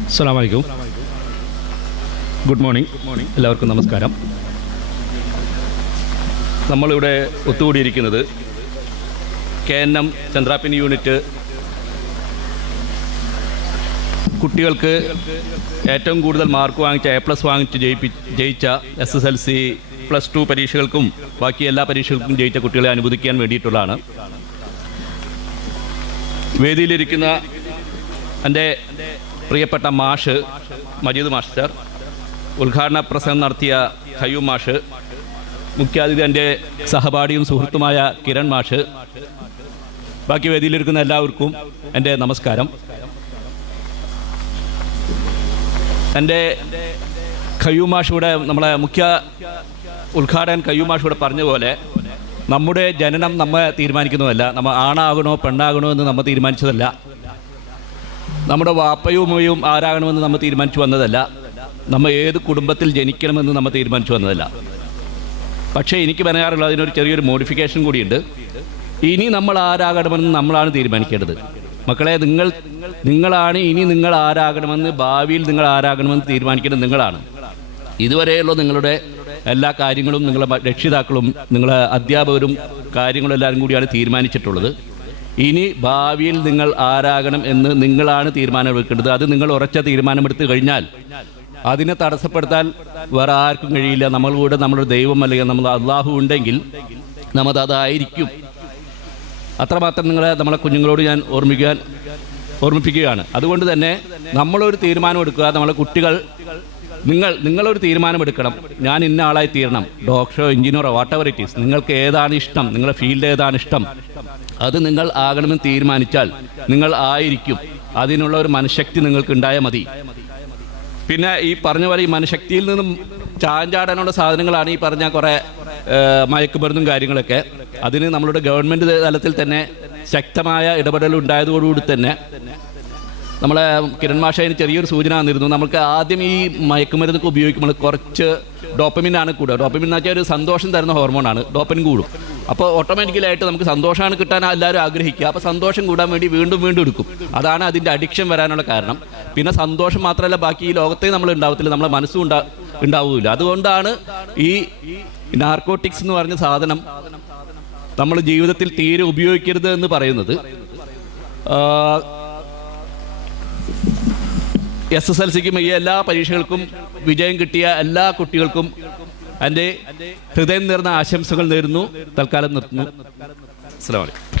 അസ്സലാമു അലൈക്കും. Good morning. എല്ലാവർക്കും നമസ്കാരം. നമ്മളിവിടെ ഒത്തുകൂടിയിരിക്കുന്നത് KNM ചന്ദ്രാപ്പിനി യൂണിറ്റ് കുട്ടികൾക്ക് ഏറ്റവും കൂടുതൽ മാർക്ക് വാങ്ങിച്ച A+ വാങ്ങിച്ച് ജയിച്ച SSLC +2 പരീക്ഷകൾക്കും ബാക്കി എല്ലാ പരീക്ഷകൾക്കും ജയിച്ച കുട്ടികളെ അനുവദിക്കാൻ വേണ്ടിയിട്ടുള്ളതാണ്. വേദിയിലിരിക്കുന്ന എൻ്റെ പ്രിയപ്പെട്ട മാഷ് മജീദ് മാസ്റ്റർ, ഉദ്ഘാടന പ്രസംഗം നടത്തിയ ഖയ്യൂം മാഷ്, മുഖ്യാതിഥി എൻ്റെ സഹപാഠിയും സുഹൃത്തുമായ കിരൺ മാഷ്, ബാക്കി വേദിയിലിരിക്കുന്ന എല്ലാവർക്കും എൻ്റെ നമസ്കാരം. എൻ്റെ ഖയ്യൂം മാഷൂടെ നമ്മളെ മുഖ്യ ഉദ്ഘാടകൻ ഖയ്യൂം മാഷൂടെ പറഞ്ഞ പോലെ നമ്മുടെ ജനനം നമ്മെ തീരുമാനിക്കുന്നതല്ല. നമ്മൾ ആണാകണോ പെണ്ണാകണോ എന്ന് നമ്മൾ തീരുമാനിച്ചതല്ല. നമ്മുടെ വാപ്പയും ഉമ്മയും ആരാകണമെന്ന് നമ്മൾ തീരുമാനിച്ചു വന്നതല്ല. നമ്മൾ ഏത് കുടുംബത്തിൽ ജനിക്കണമെന്ന് നമ്മൾ തീരുമാനിച്ചു വന്നതല്ല. പക്ഷേ എനിക്ക് പറയാറുള്ള അതിനൊരു ചെറിയൊരു മോഡിഫിക്കേഷൻ കൂടിയുണ്ട്. ഇനി നമ്മൾ ആരാകണമെന്ന് നമ്മളാണ് തീരുമാനിക്കേണ്ടത്. മക്കളെ, നിങ്ങളാണ് ഇനി നിങ്ങൾ ആരാകണമെന്ന്, ഭാവിയിൽ നിങ്ങൾ ആരാകണമെന്ന് തീരുമാനിക്കേണ്ടത് നിങ്ങളാണ്. ഇതുവരെയുള്ള നിങ്ങളുടെ എല്ലാ കാര്യങ്ങളും നിങ്ങളെ രക്ഷിതാക്കളും നിങ്ങളെ അധ്യാപകരും കാര്യങ്ങളും എല്ലാവരും കൂടിയാണ് തീരുമാനിച്ചിട്ടുള്ളത്. ഇനി ഭാവിയിൽ നിങ്ങൾ ആരാകണം എന്ന് നിങ്ങളാണ് തീരുമാനമെടുക്കേണ്ടത്. അത് നിങ്ങൾ ഉറച്ച തീരുമാനമെടുത്തു കഴിഞ്ഞാൽ അതിനെ തടസ്സപ്പെടുത്താൻ വേറെ ആർക്കും കഴിയില്ല. നമ്മളുകൂടെ നമ്മുടെ ദൈവം അല്ലെങ്കിൽ നമ്മൾ അള്ളാഹു ഉണ്ടെങ്കിൽ അതായിരിക്കും. അത്രമാത്രം നമ്മളെ കുഞ്ഞുങ്ങളോട് ഞാൻ ഓർമ്മിപ്പിക്കുകയാണ്. അതുകൊണ്ട് തന്നെ നമ്മളൊരു തീരുമാനം എടുക്കുക. നമ്മളെ കുട്ടികൾ നിങ്ങളൊരു തീരുമാനമെടുക്കണം. ഞാൻ ഇന്ന ആളായി തീരണം, ഡോക്ടറോ എഞ്ചിനീയറോ വാട്ടെവർ ഇറ്റ് ഈസ്. നിങ്ങൾക്ക് ഏതാണ് ഇഷ്ടം, നിങ്ങളുടെ ഫീൽഡ് ഏതാണ് ഇഷ്ടം, അത് നിങ്ങൾ ആകണമെന്ന് തീരുമാനിച്ചാൽ നിങ്ങൾ ആയിരിക്കും. അതിനുള്ള ഒരു മനഃശക്തി നിങ്ങൾക്ക് ഉണ്ടായാൽ മതി. പിന്നെ ഈ പറഞ്ഞ പോലെ ഈ മനഃശക്തിയിൽ നിന്നും ചാഞ്ചാടാനുള്ള സാധനങ്ങളാണ് ഈ പറഞ്ഞ കുറേ മയക്കുമരുന്നും കാര്യങ്ങളൊക്കെ. അതിന് നമ്മളുടെ ഗവൺമെൻറ് തലത്തിൽ തന്നെ ശക്തമായ ഇടപെടലുണ്ടായതോടുകൂടി തന്നെ നമ്മളെ കിരൺ മാഷ അതിന് ചെറിയൊരു സൂചന തന്നിരുന്നു. നമുക്ക് ആദ്യം ഈ മയക്കുമരുന്നൊക്കെ ഉപയോഗിക്കുമ്പോൾ കുറച്ച് ഡോപ്പമിനാണ് കൂടുക. ഡോപ്പമിൻ എന്ന് വെച്ചാൽ ഒരു സന്തോഷം തരുന്ന ഹോർമോണാണ്. ഡോപ്പമിൻ കൂടും. അപ്പോൾ ഓട്ടോമാറ്റിക്കലായിട്ട് നമുക്ക് സന്തോഷമാണ് കിട്ടാൻ എല്ലാവരും ആഗ്രഹിക്കുക. അപ്പോൾ സന്തോഷം കൂടാൻ വേണ്ടി വീണ്ടും എടുക്കും. അതാണ് അതിൻ്റെ അഡിക്ഷൻ വരാനുള്ള കാരണം. പിന്നെ സന്തോഷം മാത്രമല്ല, ബാക്കി ഈ ലോകത്തെ നമ്മൾ ഉണ്ടാവത്തില്ല, നമ്മളെ മനസ്സും ഉണ്ടാവില്ല. അതുകൊണ്ടാണ് ഈ നാർക്കോട്ടിക്സ് എന്ന് പറഞ്ഞ സാധനം നമ്മൾ ജീവിതത്തിൽ തീരെ ഉപയോഗിക്കരുത് എന്ന് പറയുന്നത്. SSLCക്കും ഈ എല്ലാ പരീക്ഷകൾക്കും വിജയം കിട്ടിയ എല്ലാ കുട്ടികൾക്കും എൻ്റെ ഹൃദയം നിറഞ്ഞ ആശംസകൾ നേരുന്നു. തൽക്കാലം നിർത്തുന്നു. അസ്സലാമു അലൈക്കും.